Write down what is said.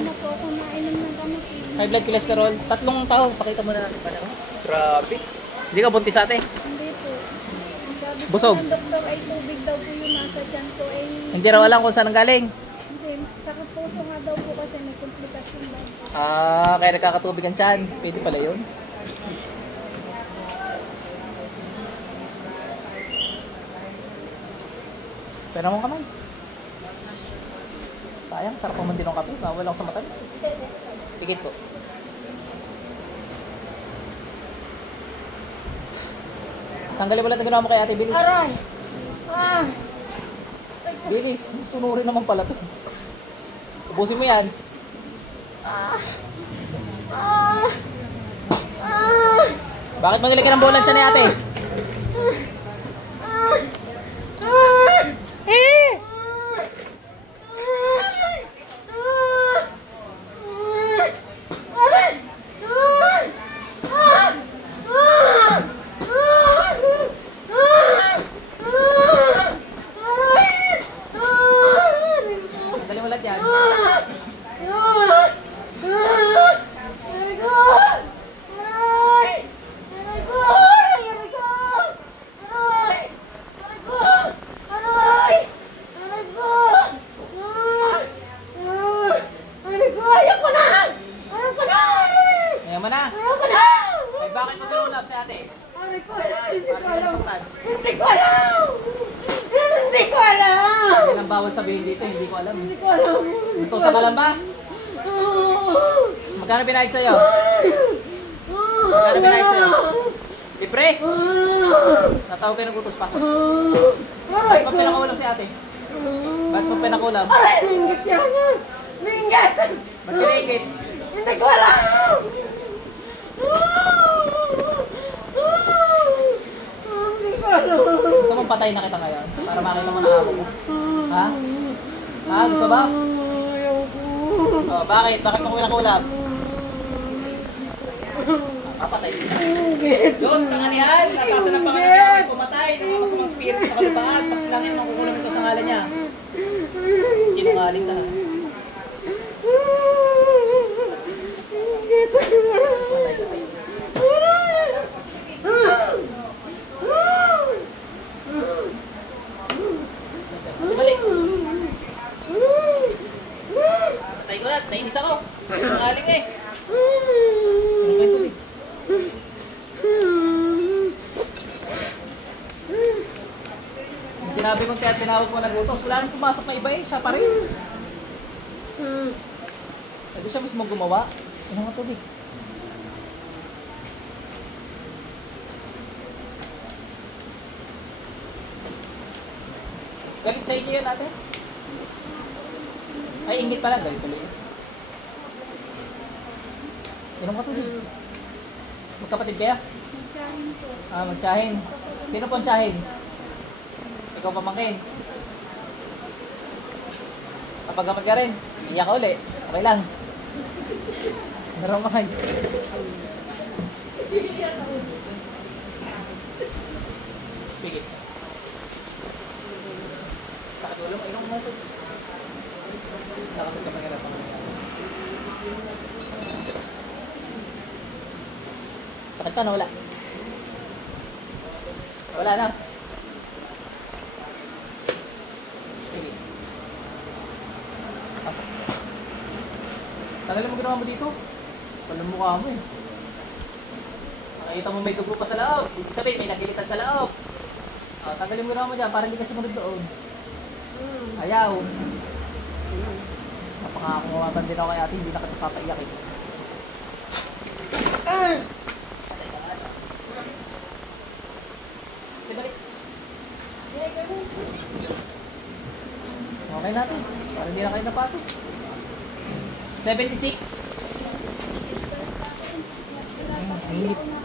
yan. Ano po ako nainom ng gamot. High blood cholesterol. 3 taon. Pakita mo na natin pala. Grabe. Hindi ka buntis ate? Hindi po. Sabi Busog? po ng doktor ay tubig daw po yung nasa tiyan ko. Ay, Hindi raw alam kung saan ang galing. hindi. Sakit puso nga daw po kasi may komplikasyon daw po. Kaya nagkakatubig ang tiyan. Pwede pala yun. Pera mo kamay. Sayang, sarap naman din ng kape. Bawal ako sa matamis. Tigit po. Tanggalin mo lang ang ginawa mo kay ate, bilis. Aray! Bilis, sunurin naman pala to. Ubusin mo yan. Bakit magilig ka ng bulan siya ni ate? Tanggalin mo lang yan. Ayaw mo na. Ay, bakit mo tinulab si ate? Hindi ko alam! Hindi ko alam! Yan ang bawal sabihin dito, hindi ko alam. Hindi ko alam! Ito sa kalam ba? Magkano binayad sa'yo? Magkano binayad sa'yo? Libre? Natawag kayo ng utos, pasok. Ba't mo pinakulam si ate? Ba't mo pinakulam? Aray, ninggit yan! Ninggit! Ba't kinaingit? Hindi ko alam! Hindi ko alam! Gusto mong patay na kita ngayon? Para makita mo na ako mo? Ha? Ha? Gusto ba? Ayaw ko! Oh, bakit? Bakit mo pinakulam? Papatay dito. Diyos, tanganihan! Tatasan ng pangalan niya, pumatay ng mga masamang spirito sa kalupaan. Pasilangin mo kukulam ito sa ngalan niya. Sinungaling lahat. Patay ka. Balik. Patay ko na. Nainis ako. Sinungaling eh. Ano kayo tubig? Sinabi kong kaya tinawag mo ng utos, wala nang pumasok na iba eh, siya pa rin. Hindi siya mismo gumawa. Inom nga tubig. Galit sa inyo yun ate? Ay, ingit pala. Galit pala yun. Inom nga tubig. Magkapatid kaya? Magkain po. Magtsahin. Sino po ang tsahin? Ikaw pamangkin. Kapag ka rin, iyak ka uli. Okay lang. Naramay. Pigit. Sakit ulo, inom mo ito. Nakasad ka maganda pang sakit pa na wala? Wala na. Sige. Pasok. Tagal mo ginawa mo dito? Walang mukha mo eh. Nakita mo may dugo pa sa loob. Ibig sabihin may nagilitan sa loob. Tagalin mo ginawa mo dyan para hindi ka sumunod doon. Ayaw. Napakakumaban din ako kay ate, hindi na kita papaiyak eh. Okay natin. Para hindi na kayo napato. 76. Ay, hindi.